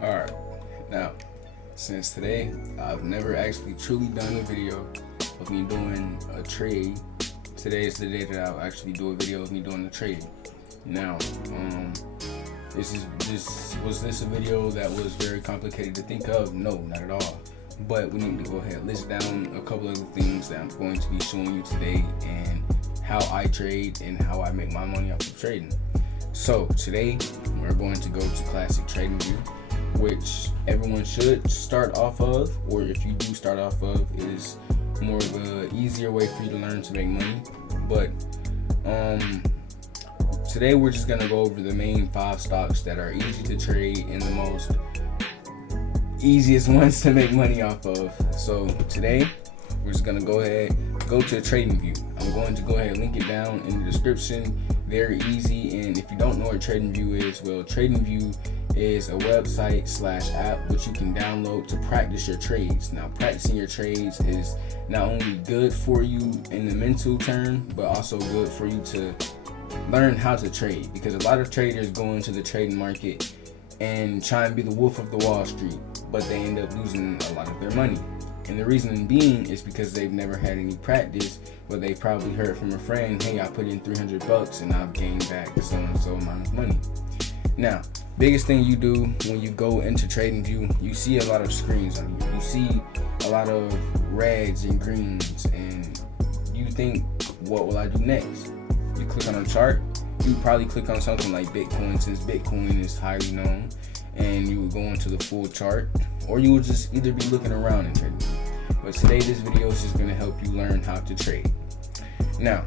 Alright, now, since today I've never actually truly done a video of me doing a trade, today is the day that I'll actually do a video of me doing the trade. Now, was this a video that was very complicated to think of? No, not at all. But we need to go ahead and list down a couple of the things that I'm going to be showing you today and how I trade and how I make my money off of trading. So today we're going to go to classic TradingView, which everyone should start off of, or if you do start off of, is more of a easier way for you to learn to make money. But today we're just gonna go over the main 5 stocks that are easy to trade and the most easiest ones to make money off of. So today we're just gonna go ahead, go to TradingView. I'm going to go ahead and link it down in the description. Very easy. And if you don't know what TradingView is, well, TradingView is a website / app which you can download to practice your trades. Now, practicing your trades is not only good for you in the mental term, but also good for you to learn how to trade, because a lot of traders go into the trading market and try and be the wolf of the Wall Street, but they end up losing a lot of their money. And the reason being is because they've never had any practice, where they probably heard from a friend, hey, I put in 300 bucks and I've gained back so and so amount of money. Now, biggest thing you do when you go into TradingView, you see a lot of screens on you. You see a lot of reds and greens, and you think, what will I do next? You click on a chart. You probably click on something like Bitcoin, since Bitcoin is highly known, and you would go into the full chart, or you would just either be looking around and trading. But today, this video is just going to help you learn how to trade. Now,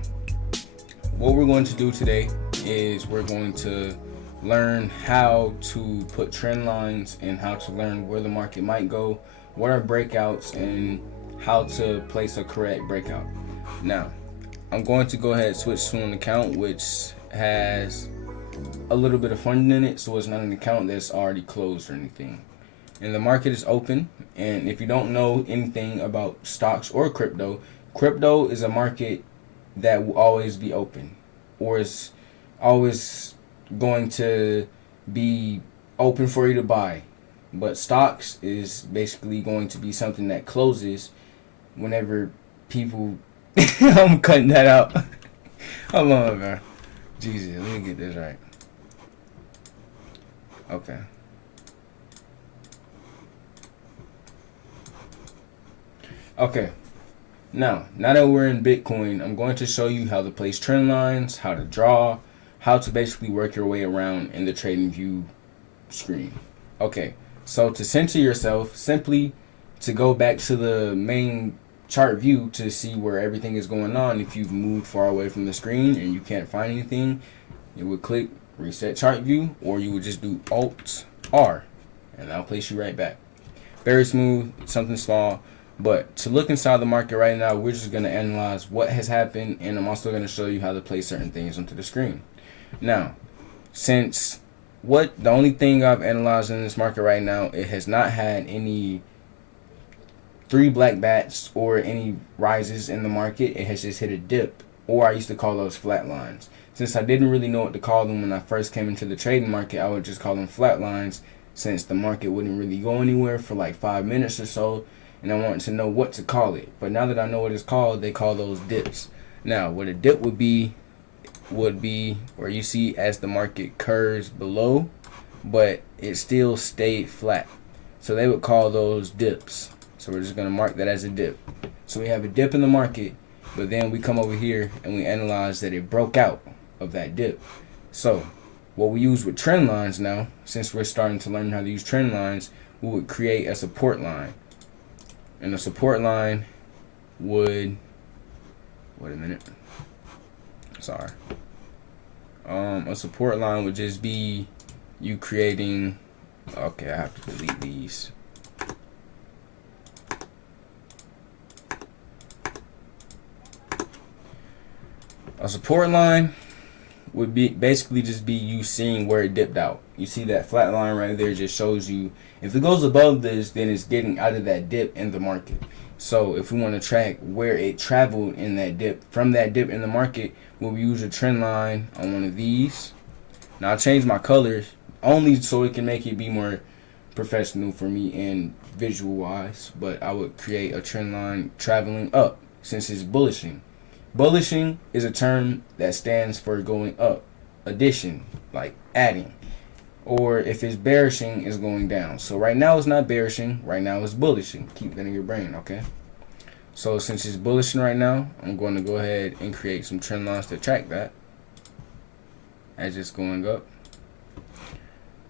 what we're going to do today is we're going to learn how to put trend lines and how to learn where the market might go, what are breakouts, and how to place a correct breakout. Now, I'm going to go ahead and switch to an account which has a little bit of funding in it, so it's not an account that's already closed or anything. And the market is open. And if you don't know anything about stocks or crypto, crypto is a market that will always be open, or is always going to be open for you to buy. But stocks is basically going to be something that closes whenever people I'm cutting that out. Hold on, man. Jesus, let me get this right. Okay. Okay. Now that we're in Bitcoin, I'm going to show you how to place trend lines, how to draw, how to basically work your way around in the TradingView screen. Okay. So to center yourself, simply to go back to the main chart view to see where everything is going on. If you've moved far away from the screen and you can't find anything, you would click reset chart view, or you would just do Alt R, and that'll place you right back. Very smooth, something small. But to look inside the market right now, we're just going to analyze what has happened, and I'm also going to show you how to place certain things onto the screen. Now, since the only thing I've analyzed in this market right now, it has not had any 3 black bats or any rises in the market. It has just hit a dip, or I used to call those flat lines. Since I didn't really know what to call them when I first came into the trading market, I would just call them flat lines, since the market wouldn't really go anywhere for like 5 minutes or so, and I wanted to know what to call it. But now that I know what it's called, they call those dips. Now, what a dip would be where you see as the market curves below, but it still stayed flat. So they would call those dips. So we're just going to mark that as a dip. So we have a dip in the market, but then we come over here and we analyze that it broke out of that dip. So what we use with trend lines now, since we're starting to learn how to use trend lines, we would create a support line. And the support line would, wait a minute, sorry. A support line would just be you creating, okay, I have to delete these. A support line would be basically just be you seeing where it dipped out. You see that flat line right there just shows you if it goes above this, then it's getting out of that dip in the market. So if we want to track where it traveled in that dip, from that dip in the market, we'll use a trend line on one of these. Now I changed my colors only so it can make it be more professional for me and visual wise, but I would create a trend line traveling up since it's bullishing. Bullishing is a term that stands for going up, addition, like adding. Or if it's bearishing, it's going down. So right now it's not bearishing, right now it's bullishing. Keep that in your brain, okay? So since it's bullishing right now, I'm going to go ahead and create some trend lines to track that as it's going up.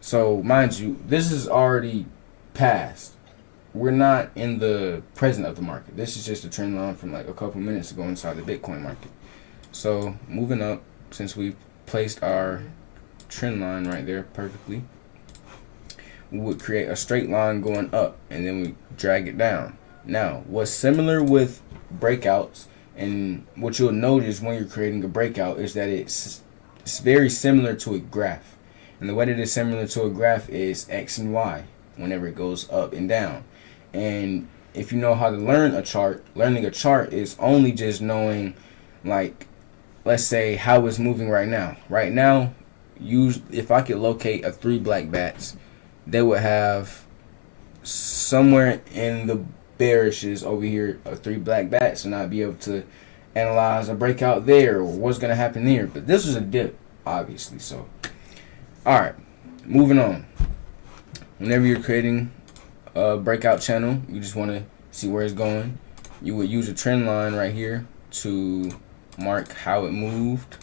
So mind you, this is already past. We're not in the present of the market. This is just a trend line from like a couple minutes ago inside the Bitcoin market. So moving up, since we've placed our trend line right there perfectly, we would create a straight line going up and then we drag it down. Now, what's similar with breakouts, and what you'll notice when you're creating a breakout, is that it's very similar to a graph. And the way that it's similar to a graph is X and Y whenever it goes up and down. And if you know how to learn a chart, learning a chart is only just knowing, like, let's say how it's moving right now. Right now, if I could locate a 3 black bats, they would have somewhere in the bearishes over here a 3 black bats, and I'd be able to analyze a breakout there or what's going to happen there. But this was a dip, obviously. So, all right, moving on. Whenever you're creating a breakout channel, you just want to see where it's going. You would use a trend line right here to mark how it moved.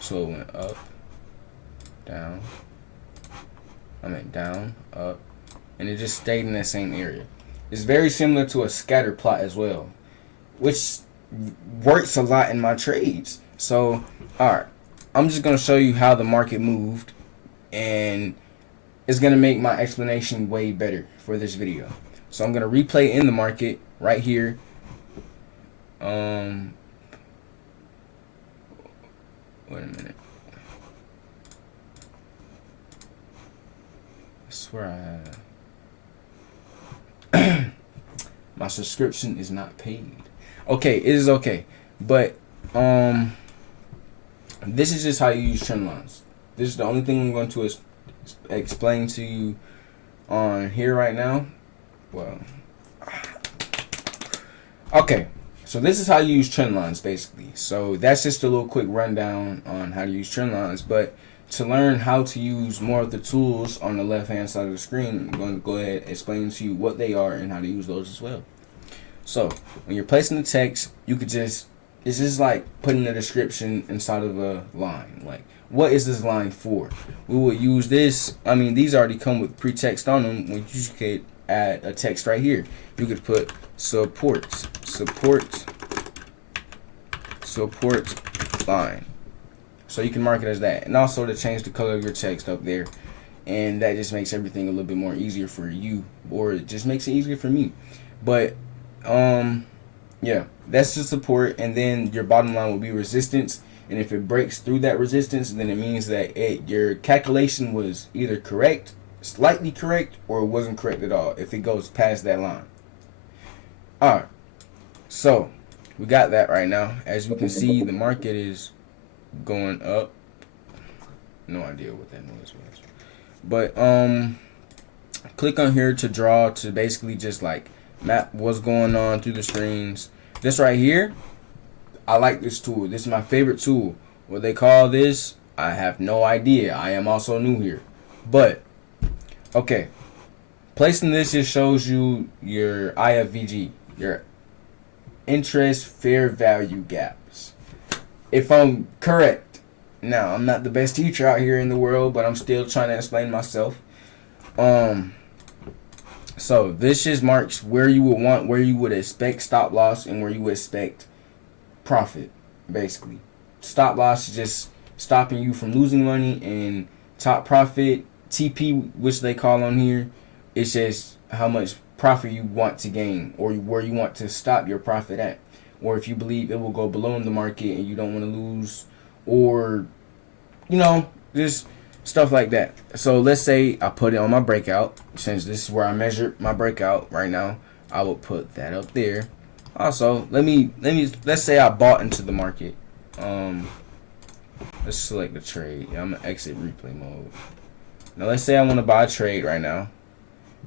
So it went up, down, down, up, and it just stayed in that same area. It's very similar to a scatter plot as well, which works a lot in my trades. So, alright, I'm just going to show you how the market moved, and it's going to make my explanation way better for this video. So I'm going to replay in the market right here. Wait a minute. I swear I had my subscription is not paid. Okay, it is okay. But this is just how you use trend lines. This is the only thing I'm going to explain to you on here right now. Well, okay. So this is how you use trend lines, basically. So that's just a little quick rundown on how to use trend lines. But to learn how to use more of the tools on the left-hand side of the screen, I'm going to go ahead and explain to you what they are and how to use those as well. So when you're placing the text, you could just, it's just like putting a description inside of a line. Like, what is this line for? We would use this. I mean, these already come with pre-text on them. When you could add a text right here. You could put support line. So you can mark it as that. And also to change the color of your text up there. And that just makes everything a little bit more easier for you, or it just makes it easier for me. But yeah, that's the support, and then your bottom line will be resistance. And if it breaks through that resistance, then it means that your calculation was either correct, slightly correct, or it wasn't correct at all if it goes past that line. Alright, so we got that right now. As we can see, the market is going up. No idea what that noise was. But click on here to draw, to basically just like map what's going on through the screens. This right here, I like this tool. This is my favorite tool. What they call this, I have no idea. I am also new here. But okay, placing this just shows you your IFVG, your interest fair value gaps. If I'm correct, now I'm not the best teacher out here in the world, but I'm still trying to explain myself. So this just marks where you would expect stop loss and where you would expect profit. Basically, stop loss is just stopping you from losing money, and top profit, TP, which they call on here, is just how much profit you want to gain, or where you want to stop your profit at, or if you believe it will go below in the market and you don't want to lose, or, you know, just stuff like that. So let's say I put it on my breakout. Since this is where I measure my breakout right now, I will put that up there. Also, let's say I bought into the market. Let's select the trade. I'm gonna exit replay mode. Now let's say I want to buy a trade right now,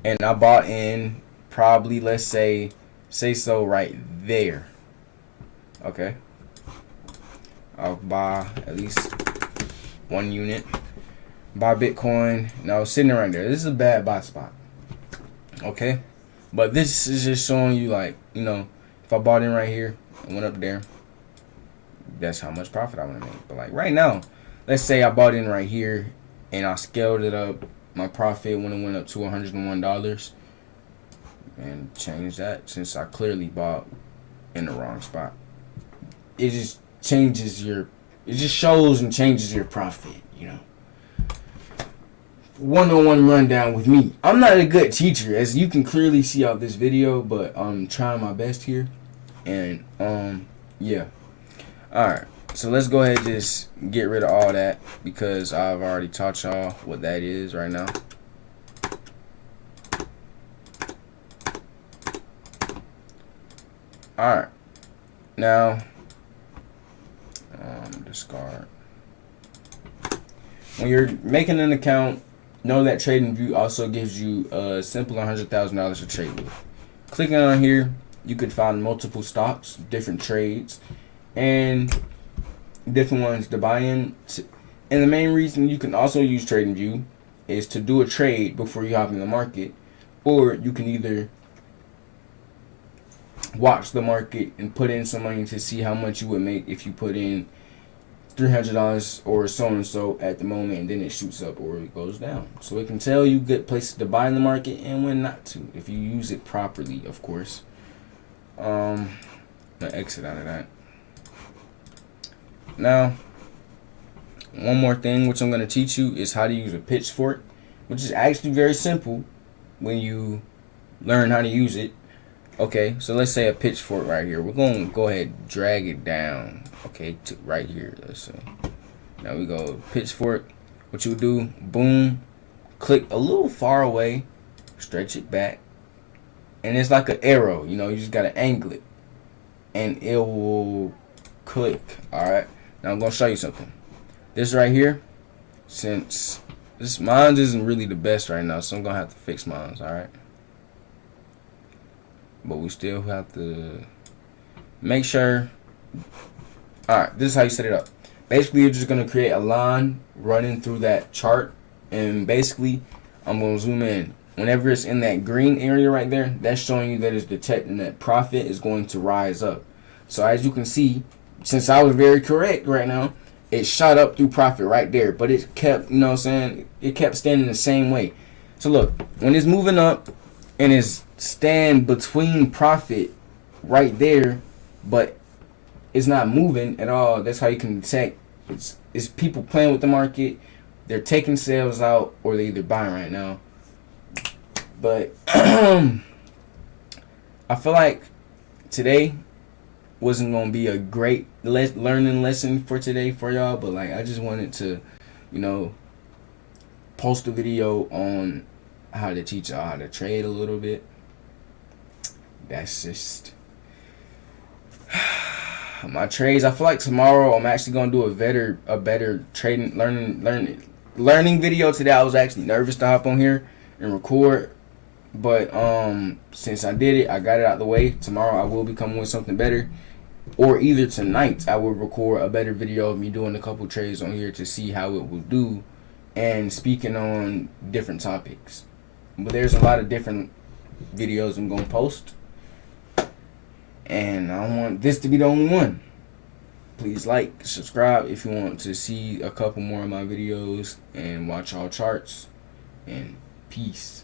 and I bought in probably, let's say so right there. Okay, I'll buy at least 1 unit. Buy Bitcoin. Now sitting right there. This is a bad buy spot. Okay, but this is just showing you, like, you know, if I bought in right here and went up there, that's how much profit I want to make. But like right now, let's say I bought in right here and I scaled it up. My profit when it went up to $101, and change that, since I clearly bought in the wrong spot. It just changes your, it just shows and changes your profit, you know. 101 rundown with me. I'm not a good teacher, as you can clearly see out this video, but I'm trying my best here. And yeah. Alright, so let's go ahead and just get rid of all that, because I've already taught y'all what that is right now. Alright, now discard. When you're making an account, know that TradingView also gives you a simple $100,000 to trade with. Clicking on here, you could find multiple stocks, different trades, and different ones to buy in. And the main reason you can also use TradingView is to do a trade before you hop in the market, or you can either watch the market and put in some money to see how much you would make if you put in $300 or so and so at the moment, and then it shoots up or it goes down. So it can tell you good places to buy in the market and when not to, if you use it properly, of course. I'm gonna exit out of that. Now, one more thing which I'm going to teach you is how to use a pitchfork, which is actually very simple when you learn how to use it. Okay, so let's say a pitchfork right here. We're going to go ahead and drag it down, okay, to right here. Let's see. Now we go pitchfork. What you do, boom, click a little far away, stretch it back, and it's like an arrow, you know, you just got to angle it, and it will click. All right, now I'm going to show you something. This right here, since this mine isn't really the best right now, so I'm going to have to fix mine, all right? But we still have to make sure. Alright, this is how you set it up. Basically, you're just going to create a line running through that chart. And basically, I'm going to zoom in. Whenever it's in that green area right there, that's showing you that it's detecting that profit is going to rise up. So as you can see, since I was very correct right now, it shot up through profit right there. But it kept, you know what I'm saying, it kept standing the same way. So look, when it's moving up and it's stand between profit right there, but it's not moving at all, that's how you can detect it's people playing with the market. They're taking sales out, or they're either buying right now. But I feel like today wasn't going to be a great learning lesson for today for y'all, but like I just wanted to, you know, post a video on how to teach y'all how to trade a little bit. That's just my trades. I feel like tomorrow I'm actually gonna do a better trading learning video. Today I was actually nervous to hop on here and record, but since I did it, I got it out the way. Tomorrow I will be coming with something better, or either tonight I will record a better video of me doing a couple trades on here to see how it will do and speaking on different topics. But there's a lot of different videos I'm gonna post, and I don't want this to be the only one. Please like, subscribe if you want to see a couple more of my videos, and watch all charts, and peace.